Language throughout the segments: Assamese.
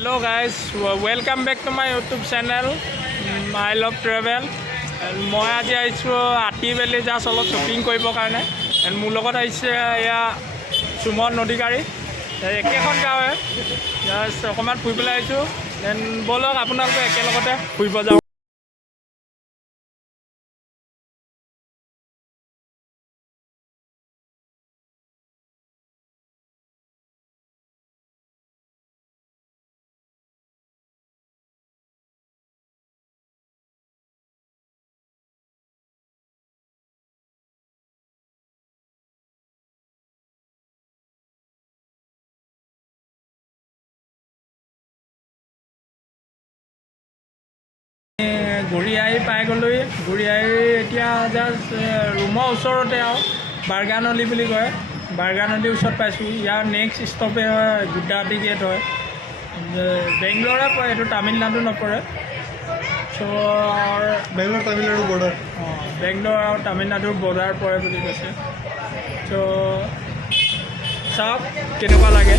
Hello guys, welcome back to my YouTube channel. I love travel. মই আজি আহিছোঁ আটি ভেলি জাষ্ট অলপ শ্বপিং কৰিবৰ কাৰণে। এণ্ড মোৰ লগত আহিছে এয়া সুমন নদীকাৰী, একেখন গাঁৱে জাষ্ট অকণমান ফুৰিবলৈ আহিছোঁ। দেন ব'লক আপোনালোকে একেলগতে ফুৰিব যাওঁ। ঘূৰি আহি পাই গ'লোঁ। ঘূৰি আহি এতিয়া জাষ্ট ৰুমৰ ওচৰতে আৰু বাৰগানলী বুলি কয়, বাৰগানলীৰ ওচৰত পাইছোঁ। ইয়াৰ নেক্সট ষ্টপে হয় গুড্ডাহাটী গেট হয়। বেংগলৰে পৰে, এইটো তামিলনাডু নপৰে। চ' বেংগলোৰ তামিলনাডু বৰ্ডাৰ। বেংগলোৰ আৰু তামিলনাডুৰ বৰ্ডাৰ পৰে বুলি কৈছে। চ' চাওক কেনেকুৱা লাগে।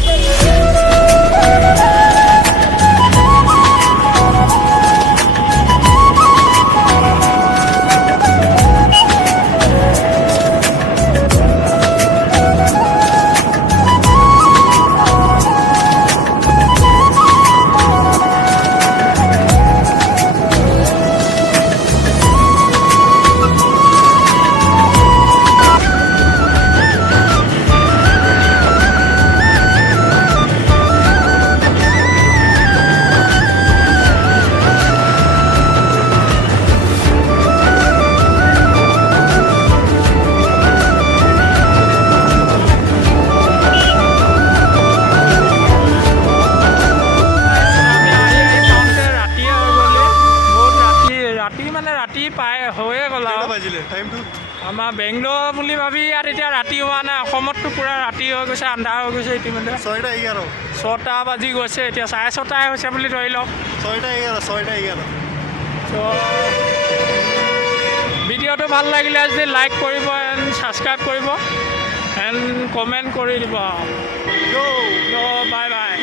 ৰাতি পাই হৈয়ে গ'ল আৰু আমাৰ বেংগলোৰ বুলি ভাবি ইয়াত এতিয়া ৰাতি হোৱা নাই। অসমততো পূৰা ৰাতি হৈ গৈছে, আন্ধাৰ হৈ গৈছে। ইতিমধ্যে 6টা বাজি গৈছে, এতিয়া 6:30 হৈছে বুলি ধৰি লওক। 6:11 চ' ভিডিঅ'টো ভাল লাগিলে যদি লাইক কৰিব এণ্ড ছাবস্ক্ৰাইব কৰিব এণ্ড কমেণ্ট কৰি দিব। Bye bye.